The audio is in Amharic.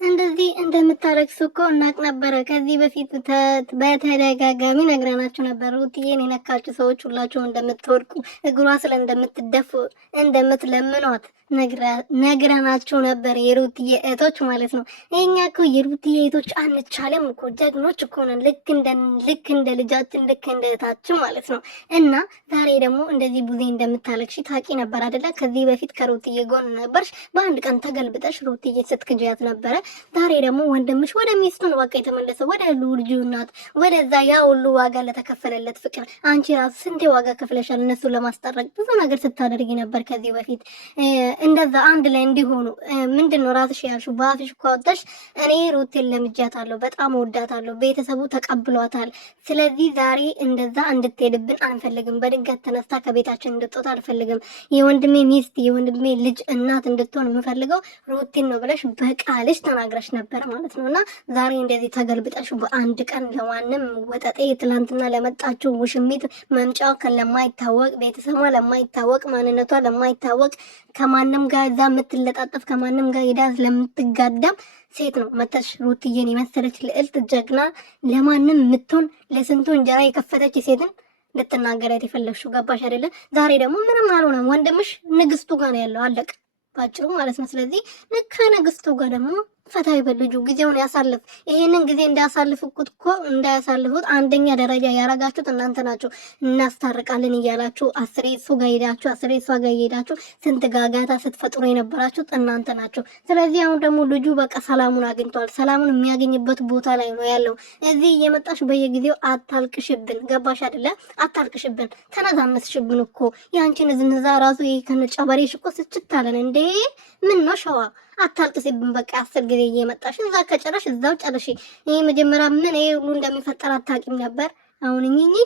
እንደዚህ እንደምታረክሱ እኮ እናቅ ነበረ። ከዚህ በፊት በተደጋጋሚ ነግረናችሁ ነበር። ሩትዬን የነካችሁ ሰዎች ሁላችሁ እንደምትወድቁ እግሯ ስለ እንደምትደፉ እንደምትለምኗት ነግረናችሁ ነበር። የሩትዬ እህቶች ማለት ነው። እኛ እኮ የሩትዬ እህቶች አንቻለም እኮ ጀግኖች እኮ ነን። ልክ እንደ ልጃችን ልክ እንደ እህታችን ማለት ነው። እና ዛሬ ደግሞ እንደዚህ ቡዜ እንደምታለቅሽ ታቂ ነበር አይደለ? ከዚህ በፊት ከሩትዬ ጎን ነበርሽ። በአንድ ቀን ተገልብጠሽ ሩትዬ ስትክጃት ነበረ። ዛሬ ደግሞ ወንድምሽ ወደ ሚስቱን በቃ የተመለሰ ወደ ልጁ እናት ወደዛ ያ ሁሉ ዋጋ ለተከፈለለት ፍቅር አንቺ ራሱ ስንቴ ዋጋ ከፍለሻል። እነሱን ለማስጠረቅ ብዙ ነገር ስታደርጊ ነበር ከዚህ በፊት እንደዛ አንድ ላይ እንዲሆኑ ምንድነው ራስሽ ያልሽው በአፍሽ ካወጣሽ እኔ ሩቴን ለምጃታለሁ፣ በጣም ወዳታለሁ፣ ቤተሰቡ ተቀብሏታል። ስለዚህ ዛሬ እንደዛ እንድትሄድብን አንፈልግም። በድንገት ተነስታ ከቤታችን እንድትወጣ አልፈልግም። የወንድሜ ሚስት የወንድሜ ልጅ እናት እንድትሆን የምፈልገው ሩቴን ነው ብለሽ በቃልሽ ተናግረሽ ነበር ማለት ነውና ዛሬ እንደዚህ ተገልብጠሽ በአንድ ቀን ለማንም ወጠጤ ትላንትና ለመጣችው ውሽሚት መምጫው ለማይታወቅ ቤተሰቧ ለማይታወቅ ማንነቷ ለማይታወቅ ከማንም ጋር እዛ የምትለጣጠፍ ከማንም ጋር ሄዳ ለምትጋደም ሴት ነው መተሽ ሩትዬን የመሰለች ልዕልት ጀግና ለማንም የምትሆን ለስንቱ እንጀራ የከፈተች ሴትን ልትናገራት የፈለግሽው ገባሽ አይደለ? ዛሬ ደግሞ ምንም አልሆነም። ወንድምሽ ንግስቱ ጋር ነው ያለው አለቅ ባጭሩ ማለት ነው። ስለዚህ ከንግስቱ ጋር ደግሞ ፈታ ይበል ልጁ ጊዜውን ያሳልፍ። ይሄንን ጊዜ እንዳያሳልፉት አንደኛ ደረጃ ያረጋችሁት እናንተ ናችሁ። እናስታርቃለን እያላችሁ አስሬ እሱ ጋር ሄዳችሁ አስሬ እሷ ጋር ሄዳችሁ ስንት ጋጋታ ስትፈጥሩ የነበራችሁት እናንተ ናችሁ። ስለዚህ አሁን ደግሞ ልጁ በቃ ሰላሙን አግኝቷል። ሰላሙን የሚያገኝበት ቦታ ላይ ነው ያለው። እዚህ እየመጣሽ በየጊዜው አታልቅሽብን። ገባሽ አይደለ? አታልቅሽብን። ተነዛነስሽብን እኮ ያንቺን ዝንዛ ራሱ ይሄ ከነጨበሬሽ እኮ ስችታለን እንዴ። ምን ነው ሸዋ አታልቅሽብን። በቃ 10 ጊዜ እየመጣሽ እዛ ከጨረሽ እዛው ጨረሽ። ይሄ መጀመሪያ ምን ይሄ ሁሉ እንደሚፈጠር አታውቂም ነበር። አሁን እኚህ